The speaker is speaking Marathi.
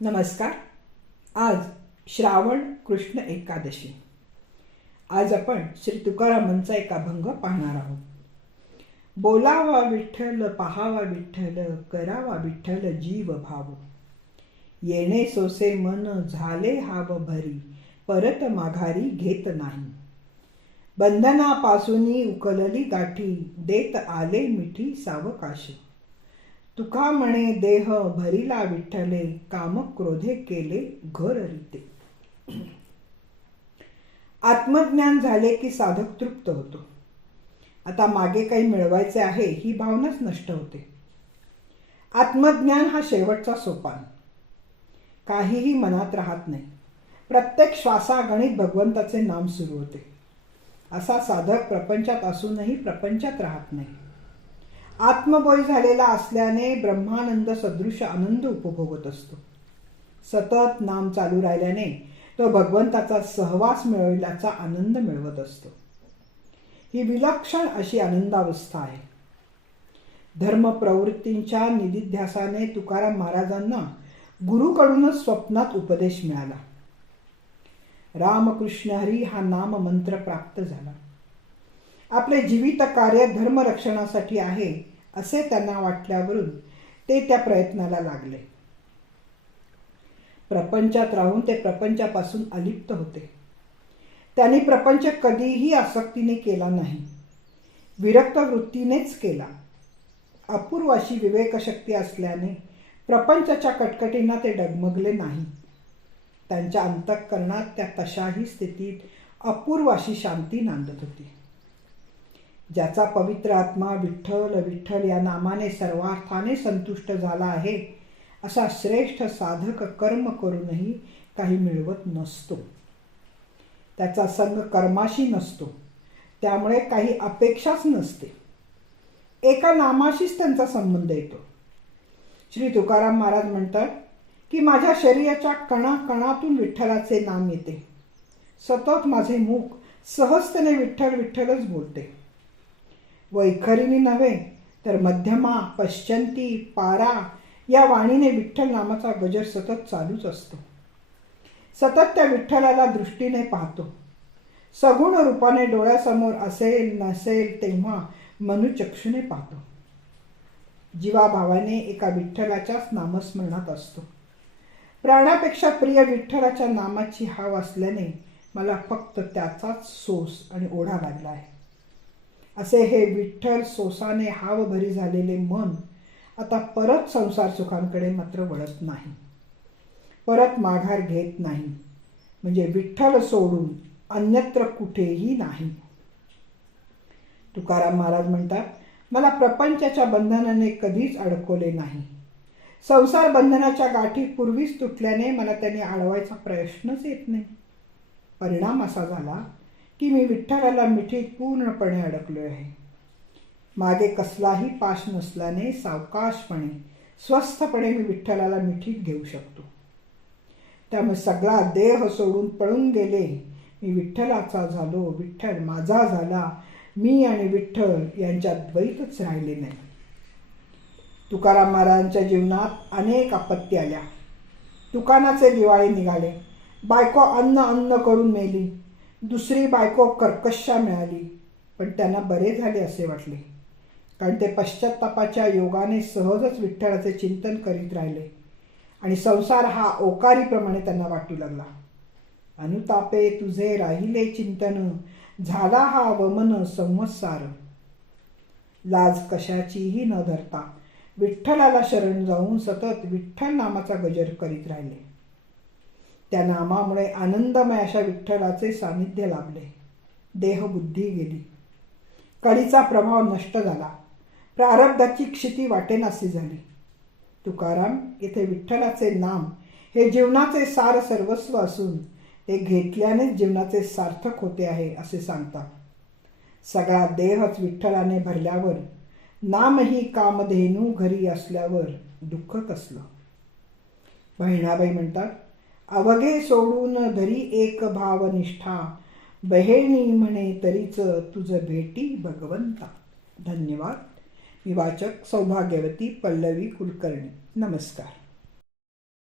नमस्कार. आज श्रावण कृष्ण एकादशी. आज आपण श्री तुकारामांचा एक अभंग पाहणार आहोत. बोलावा विठ्ठल पहावा विठ्ठल करावा विठ्ठल जीव भाव. येणे सोसे मन झाले हाव भरी परत माघारी घेत नाही. बंधनापासूनी उकलली गाठी देत आले मिठी सावकाशी. तुका म्हणे देह भरिला विठ्ठले काम क्रोधे केले घर रीते. आत्मज्ञान झाले की साधक तृप्त होतो. आता मागे काही मिळवायचे आहे ही भावनाच नष्ट होते. आत्मज्ञान हा शेवटचा सोपान. काहीही मनात राहत नाही. प्रत्येक श्वासागणित भगवंताचे नाम सुरू होते. असा साधक प्रपंचात असूनही प्रपंचात राहत नाही. आत्मबोय झालेला असल्याने ब्रह्मानंद सदृश आनंद उपभोगत असतो. सतत नाम चालू राहिल्याने तो भगवंताचा सहवास मिळविल्याचा आनंद मिळवत असतो. ही विलक्षण अशी आनंदावस्था आहे. धर्म प्रवृत्तींच्या निधिध्यासाने तुकाराम महाराजांना गुरुकडूनच स्वप्नात उपदेश मिळाला. रामकृष्ण हरी हा नाम मंत्र प्राप्त झाला. आपले जीवित कार्य धर्मरक्षणासाठी आहे असे त्यांना वाटल्यावरून ते त्या प्रयत्नाला लागले. प्रपंचात राहून ते प्रपंचापासून अलिप्त होते. त्यांनी प्रपंच कधीही आसक्तीने केला नाही. विरक्त वृत्तीनेच केला. अपूर्व अशी विवेकशक्ती असल्याने प्रपंचाच्या कटकटींना ते डगमगले नाही. त्यांच्या अंतःकरणात त्या तशाही स्थितीत अपूर्व अशी शांती नांदत होती. ज्याचा पवित्र आत्मा विठ्ठल विठ्ठल या नामाने सर्वार्थाने संतुष्ट झाला आहे असा श्रेष्ठ साधक कर्म करूनही काही मिळवत नसतो. त्याचा संग कर्माशी नसतो त्यामुळे काही अपेक्षाच नसते. एका नामाशीच त्यांचा संबंध येतो. श्री तुकाराम महाराज म्हणतात की माझ्या शरीराच्या कणाकणातून विठ्ठलाचे नाम येते. सतत माझे मुख सहजतेने विठ्ठल विठ्ठलच बोलते. वैखरीने नव्हे तर मध्यमा पश्चंती पारा या वाणीने विठ्ठल नामाचा गजर सतत चालूच असतो. सतत त्या विठ्ठलाला दृष्टीने पाहतो. सगुण रूपाने डोळ्यासमोर असेल नसेल तेव्हा मनुचक्षुने पाहतो. जीवाभावाने एका विठ्ठलाच्याच नामस्मरणात असतो. प्राणापेक्षा प्रिय विठ्ठलाच्या नामाची हाव असल्याने मला फक्त त्याचाच सोस आणि ओढा लागला आहे. असे हे विठ्ठल सोसाने हावभरी झालेले मन आता परत संसार सुखांकडे मात्र वळत नाही. परत माघार घेत नाही. म्हणजे विठ्ठल सोडून अन्यत्र कुठेही नाही. तुकाराम महाराज म्हणतात मला प्रपंचाच्या बंधनाने कधीच अडकवले नाही. संसार बंधनाच्या गाठी पूर्वीच तुटल्याने मला त्याने अडवायचा प्रश्नच येत नाही. परिणाम असा झाला की मी विठ्ठलाला मिठीत पूर्णपणे अडकलो आहे. मागे कसलाही पाश नसल्याने सावकाशपणे स्वस्थपणे मी विठ्ठलाला मिठीत घेऊ शकतो. त्यामुळे सगळा देह सोडून पळून गेले मी विठ्ठलाचा झालो विठ्ठल माझा झाला मी आणि विठ्ठल यांच्यात द्वैतच राहिले नाही. तुकाराम महाराजांच्या जीवनात अनेक आपत्ती आल्या. दुकानाचे दिवाळी निघाले. बायको अन्न अन्न करून मेली. दुसरी बायको कर्कशा मिळाली पण त्यांना बरे झाले असे वाटले. कारण ते पश्चात्तापाच्या योगाने सहजच विठ्ठलाचे चिंतन करीत राहिले आणि संसार हा ओकारीप्रमाणे त्यांना वाटू लागला. अनुतापे तुझे राहिले चिंतन झाला हा वमन संवत्सार. लाज कशाचीही न धरता विठ्ठलाला शरण जाऊन सतत विठ्ठल नामाचा गजर करीत राहिले. त्या नामामुळे आनंदमय अशा विठ्ठलाचे सानिध्य लाभले. देहबुद्धी गेली. कळीचा प्रभाव नष्ट झाला. प्रारब्धाची क्षिती वाटेनासी झाली. तुकाराम इथे विठ्ठलाचे नाम हे जीवनाचे सार सर्वस्व असून ते घेतल्यानेच जीवनाचे सार्थक होते आहे असे सांगतात. सगळा देहच विठ्ठलाने भरल्यावर नामही कामधेनू घरी असल्यावर दुःख कसलं? बहिणाबाई म्हणतात अवघे सोडून धरी एक भावनिष्ठा. बहेणी म्हणे तरीच तुझ भेटी भगवंता. धन्यवाद. मी वाचक सौभाग्यवती पल्लवी कुलकर्णी. नमस्कार.